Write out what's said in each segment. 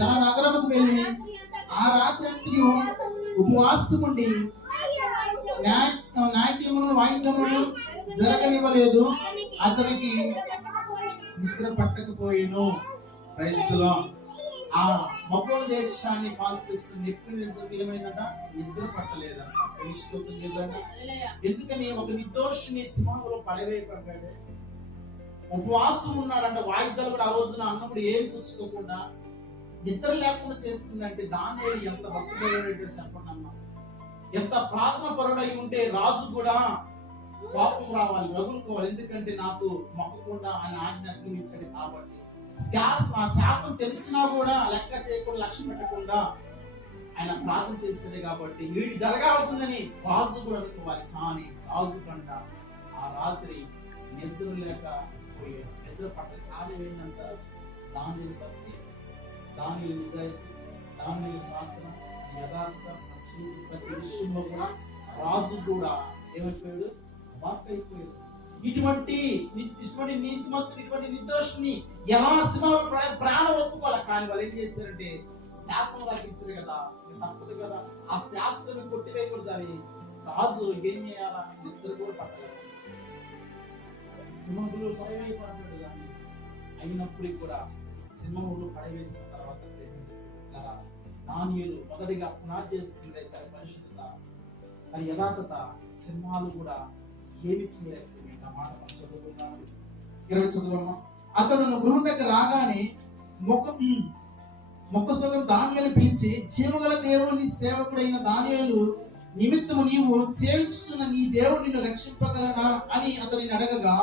తన నగరముకు వెళ్ళి ఆ రాత్రి అంతయు ఉపవాసం ఉండి నాట్యములను వాయిద్యములను జరగనివ్వలేదు, అతనికి నిద్ర పట్టకపోయేను. Praise the lord. ఆ మబ్బుల దేశాన్ని పాల్పిస్తున్న నెప్పు ఏమైందంట, నిద్ర పట్టలేదంట. ఎందుకని ఒక నిర్దోషిని సింహంలో పడవేయబడ్డాడు, ఉపవాసం ఉన్నాడంట. వాయిద్యాలు కూడా ఆ రోజున అన్నప్పుడు ఏం పుచ్చుకోకుండా నిద్ర లేకుండా చేస్తుందంటే దానియేలు ఎంత భక్తుడయ్యాడో చెప్పండి అన్న. ఎంత ప్రార్థన పరుడై ఉంటే రాజు కూడా కోపం రావాలి, వదులుకోవాలి. ఎందుకంటే నాకు మొక్కకుండా అని ఆజ్ఞ ఇచ్చాడు కాబట్టి. శాస్త్రం తెలిసినా కూడా లెక్క చేయకుండా, లక్ష్యం పెట్టకుండా ఆయన ప్రార్థన చేసేది కాబట్టి వీడికి జరగాల్సిందని రాజు కూడా అనుకోవాలి. కానీ రాజు కంట ఆ రాత్రి నిద్ర లేక పోయాడు. నిద్ర పట్టలేదు. కారణం ఏంటంట, దానియేలు భక్తి, దానియేలు నిజాయితీ, దానియేలు ప్రార్థన, యథార్థ, ప్రతి విషయంలో కూడా రాజు కూడా ఏమైపోయాడు, వాక్ అయిపోయాడు. ఇటువంటి నీతిమంతుడు, ఇటువంటి నిర్దోషిని ఎలా ప్రాణం ఒప్పుకోవాలి. కానీ వాళ్ళు ఏం చేశారంటే శాస్త్రం రాయించారు కదా, తప్పదు కదా, ఆ శాస్త్రం కొట్టివేయకూడదని రాజు ఏం చేయాలా, నిద్ర కూడా పట్టలేదు. సింహములు పడవేయబడ్డాడు. కానీ అయినప్పటికీ కూడా సింహములు పడవేసిన తర్వాత దానియేలు మొదటిగా పునాది చేసుకుంటే తన పరిశుద్ధత, తన యథార్థత, సింహాలు కూడా ఏమి చేయలేకపోయింది. ఆ మాట మనం చదువుకున్నాము. 20 చదువమ్మా. అతడు గృహం దగ్గర రాగానే మొక్కసోగం దానియేలు పిలిచి, జీవగల దేవుని సేవకుడైన దానియేలు నిమిత్తము నీవు సేవిస్తున్న నీ దేవుడు నిన్ను రక్షింపగలనా అని అతనిని అడగగా,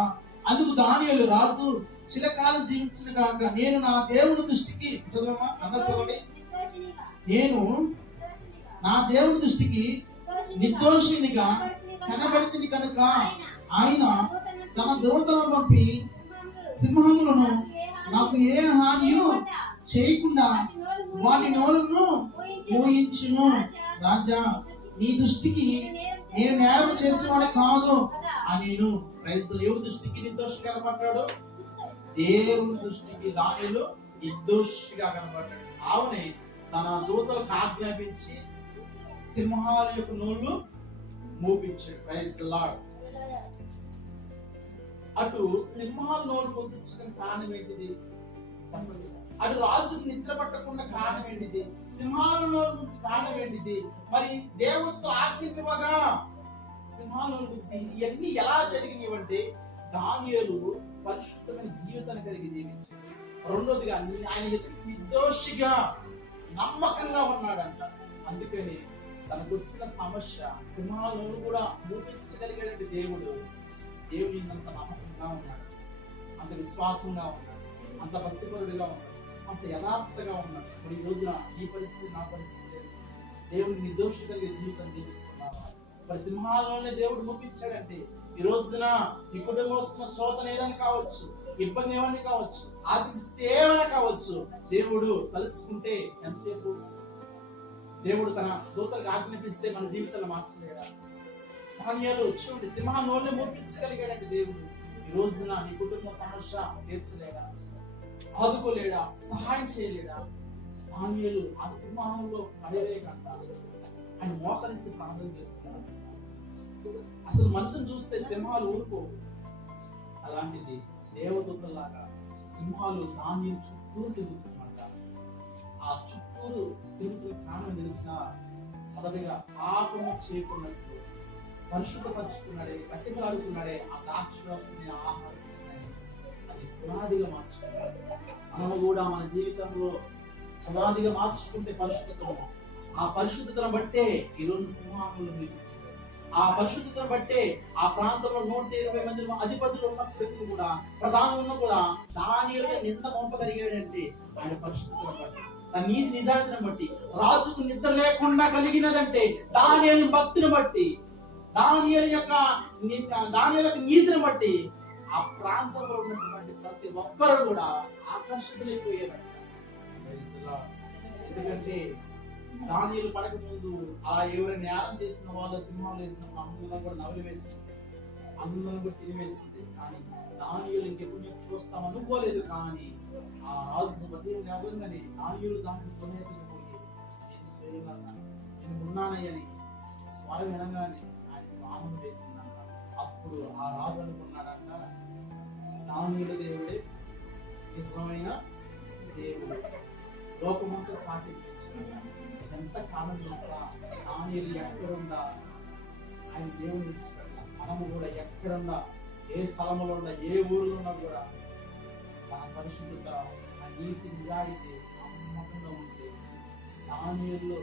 అందుకు దానియేలు, రాజు చిరకాలం జీవించిన కాక నేను నా దేవుని దృష్టికి, చదవమ్మా అందరూ చదవండి, నేను నా దేవుని దృష్టికి నిర్దోషినిగా కనబడుతుంది కనుక ఆయన తన దూతలను పంపి సింహములను నాకు ఏ హానియు చేయకుండా వాటి నోరును మోయించును. రాజా, నీ దృష్టికి నేను నేరం చేసేవాడు కాదు అని. ఎవరి దృష్టికి నిర్దోషిగా కనబడ్డాడు? దేవుని దృష్టికి దానియేలు నిర్దోషిగా కనబడ్డాడు. ఆవునే తన దూతలకు ఆజ్ఞాపించి సింహాల యొక్క నోళ్ళు మూపించాడు. Praise the lord. అటు సింహాల నోళ్ళు మూపించడం కారణం ఏంటిది? అటు రాజుకు నిద్ర పట్టకుండా కారణం ఏంటిది? సింహాల నోళ్ళు నుంచి కారణం ఏంటిది? మరి దేవుడితో ఆజ్ఞివ్వగా సింహాల నోళ్ళు ఇవన్నీ ఎలా జరిగినవంటే దానియేలు పరిశుద్ధమైన జీవితాన్ని కలిగి జీవించాడు. రెండోదిగా ఆయన నిర్దోషిగా నమ్మకంగా ఉన్నాడంట. అందుకని తనకు వచ్చిన సమస్య సింహాలను కూడా మూపించగలిగేటువంటి దేవుడు అంత నమ్మకంగా ఉన్నాడు, అంత విశ్వాసంగా ఉన్నాడు, అంత భక్తిపరుడుగా ఉన్నాడు, అంత యథార్థంగా ఉన్నాడు. మరి ఈ రోజున ఈ పరిస్థితి, నా పరిస్థితి, దేవుడు నిర్దోషి కలిగే జీవితం జీవిస్తున్నావా? మరి సింహాలలోనే దేవుడు మూపించాడంటే ఈ రోజున ఈ కుటుంబం వస్తున్న శోధన ఏదైనా కావచ్చు, ఇబ్బంది ఏమైనా కావచ్చు, ఆర్థిక స్థితి ఏమైనా కావచ్చు, దేవుడు కలుసుకుంటే ఎంతసేపు దేవుడు తన దూతలకు ఆజ్ఞాపిస్తే మన జీవితాన్ని మార్చలేడా? దానియేలు చూడండి, సింహాన్ని మూపించగలిగాడంటే దేవుడు ఈ రోజున నీ కుటుంబ సమస్య తీర్చలేడా, ఆదుకోలేడా, సహాయం చేయలేడా? దానియేలు ఆ సింహాలలో పడవేయకంట ఆయన మోకరించి ప్రార్థన చేస్తున్నాడు. అసలు మనుషులు చూస్తే సింహాలు ఊరుకో, అలాంటిది దేవదూతలాగా సింహాలు దానియేలు చుట్టూరు తిరుగుతున్నమాట. ఆ చుట్టూరు తిరుగుతున్న కారణం తెలిసిన మొదటిగా పాపము చేయకున్నట్లు పరిశుద్ధపరుచుకున్నాడే, బతిమలాడుకున్నాడే, ఆ ద్రాక్షరసాన్ని ఆహారం అది పునాదిగా మార్చుకున్నాడు. మనము కూడా మన జీవితంలో పునాదిగా మార్చుకుంటే పరిశుద్ధతను, ఆ పరిశుద్ధతను బట్టే ఈరోజు సింహాములు నిర్మించాడు. ఆ పరిశుద్ధతను బట్టే ఆ ప్రాంతంలో 120 మంది అధిపతులు ఉన్నప్పటికీ కూడా, ప్రధానులను కూడా దానియేలు నింద మోపగలిగాడంటే ఆయన పరిశుద్ధతను బట్టి, తన నీతి నిజాయితీని బట్టి. రాజుకు నిద్ర లేకుండా కలిగినదంటే దానియేలు భక్తిని బట్టి, దానియేలు యొక్క నీతిని బట్టి ఆ ప్రాంతంలో ఉన్నటువంటి ప్రతి ఒక్కరు కూడా ఆకర్షితులైపోయారంట. ఎందుకంటే దానియేలు పడక ముందు అలా ఎవరైనా నేరం చేసిన వాళ్ళు సింహాలు వేసిన అందరూ కూడా నవలి వేసి అందరం కూడా తినివేసింది. కానీ దానియేలు ఇంకెప్పుడు నేను చూస్తాం అనుకోలేదు. కానీ ఆ రాజు ఉదయం లేవగానే దానియేలు దాన్ని కొనేదిపోయి నేను స్వయంగా నేను ఉన్నానని స్వరం వినగానే ఆయనకు ఆనందం వేసిందంట. అప్పుడు ఆ రాజు అనుకున్నాడంట, దానియేలు దేవుడే నిజమైన దేవుడు, లోకమంతా సాటించాడు. ఎంత కాలం తెలుసా, దానియేలు ఎక్కడుందా ఆయన దేవుని విడిచిపెట్టాలి. మనము కూడా ఎక్కడున్నా, ఏ స్థలంలో ఉన్నా, ఏ ఊరిలో ఉన్నా కూడా మన పరిశుద్ధత, మన నీతి, నిజాయితీ నమ్మకంగా ఉంటే దానియేలులో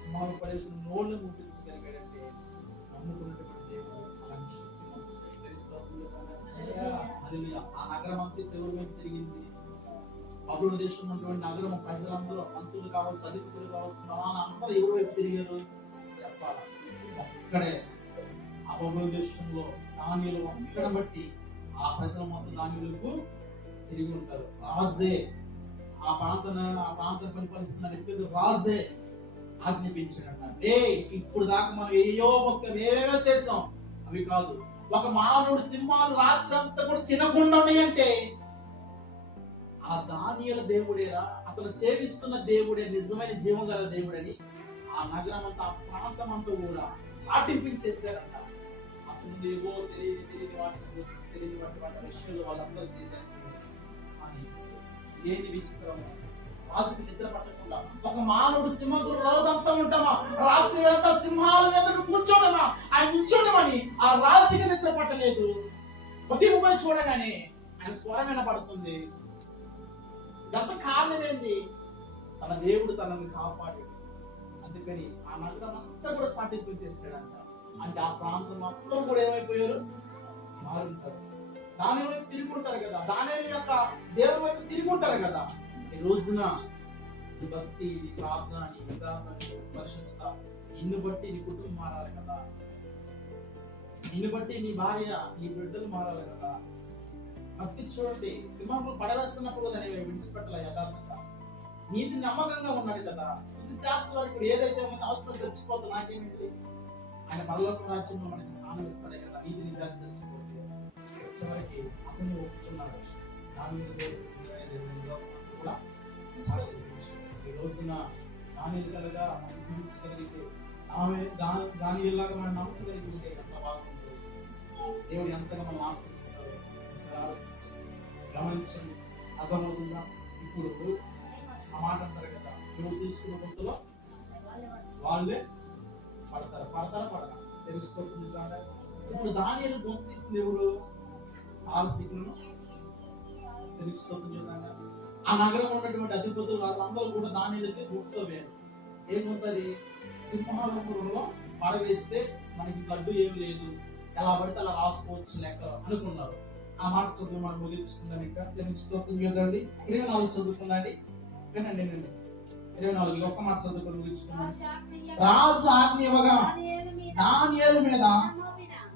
సింహాలు పడేసిన నోళ్ళు ముగించగలిగాడంటే నమ్ముకున్నటువంటి దేవుడు అలాంటి శక్తిమంతుడు. ఆ నగరం అంతా దేవుడి వైపు తిరిగింది. బబులోను దేశంలో ఉన్నటువంటి నగరం ప్రజలందరూ, మంత్రులు కావచ్చు, అధిపతులు కావచ్చు, అందరూ ఎవరి వైపు తిరిగారు చెప్పాలి. ఒక్కడే ఆ బబులోను దేశంలో దానియేలు ఒక్కడ బట్టి ఆ ప్రజల మొత్తం దానియేలుకు తిరిగి ఉంటారు. రాజే ఆ ప్రాంతం పరిపాలిస్తున్న వ్యక్తి రాజే ఆజ్ఞాపించాడంట, ఇప్పుడు దాకా మనం ఏవేవో చేసాం, అవి కాదు, ఒక మానవుడు సింహాలు రాత్రి అంతా కూడా తినకుండా ఉన్నాయంటే ఆ దానియేలు దేవుడేరా, అతను సేవిస్తున్న దేవుడే నిజమైన జీవం గల దేవుడని ఆ నగరం అంతా, ఆ ప్రాంతం అంతా కూడా సాటింపించేశారంట. అతను ఏవో తెలియని వాటి విషయాలు వాళ్ళందరూ చేయడానికి. కానీ ఏది విచిత్రం, రాజుకి నిద్ర పట్టకుండా ఒక మానవుడు సింహంలో రోజంతా ఉంటామా, రాత్రి వేళంతా సింహాల మీద కూర్చోడమా, ఆయన కూర్చోడమని ఆ రాజుకి నిద్ర పట్టలేదు. ఉదయం పోయి చూడగానే ఆయన స్వరం వినపడుతుంది. ఇదంతా కారణం ఏంది? తన దేవుడు తనని కాపాడాడు. అందుకని ఆ నగరం అంతా కూడా సాటింపు చేశాడంట. అంటే ఆ ప్రాంతం అందరూ కూడా ఏమైపోయారు, మారుంటారు. దాని వైపు తిరుగుంటారు కదా, దాని యొక్క దేవుని వైపు తిరుగుంటారు కదా. ఈ రోజున ఈ భక్తి, ఈ ప్రార్థన, నీ విధానం, పరిశుద్ధత, నిన్ను బట్టి నీ కుటుంబం మారాలి కదా, నిన్ను బట్టి నీ భార్య, నీ బిడ్డలు మారాలి కదా. భక్తి చూడండి, సింహంలో పడవేస్తున్నప్పుడు దాన్ని విడిచిపెట్టాల యథార్థంగా, నీతి నమ్మకంగా ఉన్నాడు కదా. ఇది శాస్త్రం ఇప్పుడు ఏదైతే ఉందో అవసరం చచ్చిపోతుంది, నాకేమిటి, ఆయన పరలోక రాజ్యంలో మనకి స్థానం ఇస్తాడే కదా. నీతి నిజాన్ని చచ్చిపోతే వచ్చేవరకు అతన్ని ఒప్పుకున్నాడు. కూడా ఈ రోజున దానిలాగా మనం జీవించగలిగితే, దానిలాగా మనం నమ్మకగలిగితే ఎంత బాగుంటుంది. దేవుడు ఎంతగా మనం ఆశ్రయిస్తున్నారు గమనించండి, అర్థమవుతుందా? ఇప్పుడు ఆ మాట అంటారు కదా, ఎవరు తీసుకున్న గుర్తులో వాళ్ళే పడతారా తెలుసుకోతుంది కదా. ఇప్పుడు దానియేలు గొంతు తీసుకుని ఎవరు, ఆలసీకులను తెలుసుకోతుంది కదా. ఆ నగరం ఉన్నటువంటి అధిపతులు వాళ్ళందరూ కూడా దానియేలుకి గుర్తుతో వేరు. ఏముంటది, సింహాలలో పడవేస్తే మనకి గడ్డు ఏమి లేదు, ఎలా పడితే అలా రాసుకోవచ్చు లెక్క అనుకున్నారు. ఆ మాట చదువు మనం ముగించుకుందాం. ఇంకా తెలుసుకోతుంది కదండి. 24 చదువుతుందండి, వినండి. 24 ఒక్క మాట చదువుకొని ముగించుకున్నాం. రాజు ఆజ్ఞ ఇవ్వగా దానియేలు మీద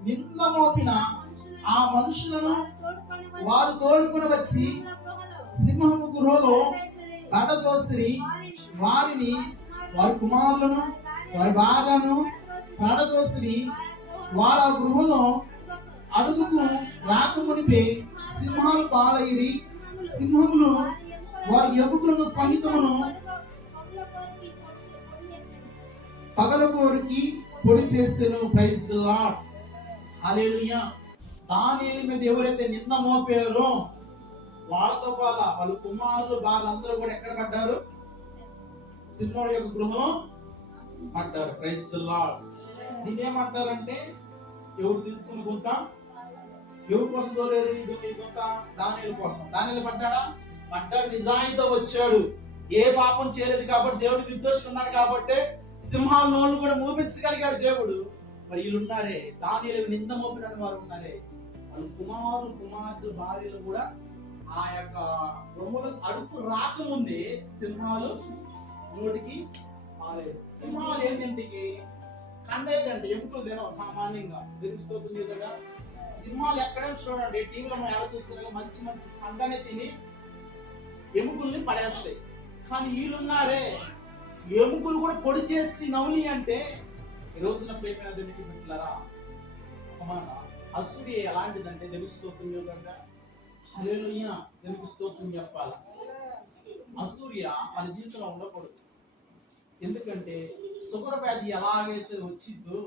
నింద మోపిన ఆ మనుషులను వారు తోడుకొని వచ్చి సింహము గుహలో పడదోసిరి. వారిని, వారి కుమారులను, వారి భార్యను పడదోసిరి. వారు ఆ గృహలో అడుగుకు రాకమునిపే సింహాలు పాలైరి. సింహములు వారి ఎముకలను సహితమును పగలకోరికి పొడి చేస్తేను. ప్రైజ్ ది లార్డ్, హల్లెలూయా. దానియేలు మీద ఎవరైతే నింద మోపారో వాళ్ళతో పాటు వాళ్ళ కుమారులు, వాళ్ళందరూ కూడా ఎక్కడ పడ్డారు, సింహం యొక్క గృహం పడ్డారు. Praise the lord. దీన్ని ఏమంటారంటే, ఎవరు తీసుకుని కొంత, ఎవరి కోసం తోలేరు ఈ కొంత, దానియేలు కోసం. దానియేలు పడ్డాడు, నిజాయితీతో వచ్చాడు, ఏ పాపం చేయలేదు కాబట్టి, దేవుడు నిర్దోషి ఉన్నాడు కాబట్టి సింహాల నోళ్ళు కూడా మూపించగలిగాడు దేవుడు. మరి వీళ్ళున్నారే, దానియేలు నింద మోపిన వారు ఉన్నారే, వాళ్ళ కుమారులు, కుమార్తెలు, భార్యలు కూడా ఆ యొక్క బొమ్మలకు అడుగు రాకముందే సింహాలు నోటికి రాలేదు. సింహాలు ఏంటికి కండేదంటే ఎముకలు తినవు సామాన్యంగా, తెలుస్తుంది కదా. సింహాలు ఎక్కడైనా చూడండి, టీవీలో మనం ఎలా చూస్తున్నారో మంచి మంచి కండనే తిని ఎముకల్ని పడేస్తాయి. కానీ వీళ్ళున్నారే, ఎముకలు కూడా పొడి చేసి నవ్వుని అంటే, ఈ రోజున ప్రేమైన దేవునికి బిడ్డలారా, అసూయ ఎలాంటిదంటే దేవునికి స్తోత్రం చెప్పండి. హల్లెలూయా, దేవునికి స్తోత్రం చెప్పాలి. అసూయ మన జీవితంలో ఉండకూడదు. ఎందుకంటే షుగర్ వ్యాధి ఎలాగైతే వచ్చిందో,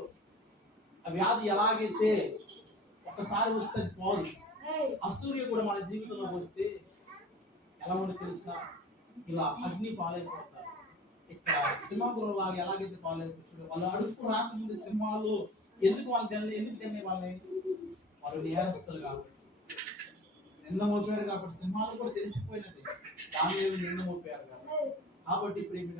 ఆ వ్యాధి ఎలాగైతే ఒకసారి వస్తే అది పోదు, అసూయ కూడా మన జీవితంలోకి వస్తే ఎలా ఉండి తెలుసా, ఇలా అగ్ని పాలైపోతారు. ఇక్కడ సింహపురం లాగా ఎలాగైతే పాలైపోతుందో, వాళ్ళు అడుగు రాకముందు సింహాలు ఎందుకు తినే వాళ్ళని, వాళ్ళు నేరస్తులు కాబట్టి, నింద మోపారు కాబట్టి, సింహాలు కూడా తెలిసిపోయినది దాని నింద మోపారు కాబట్టి. ఇప్పుడు ఏమి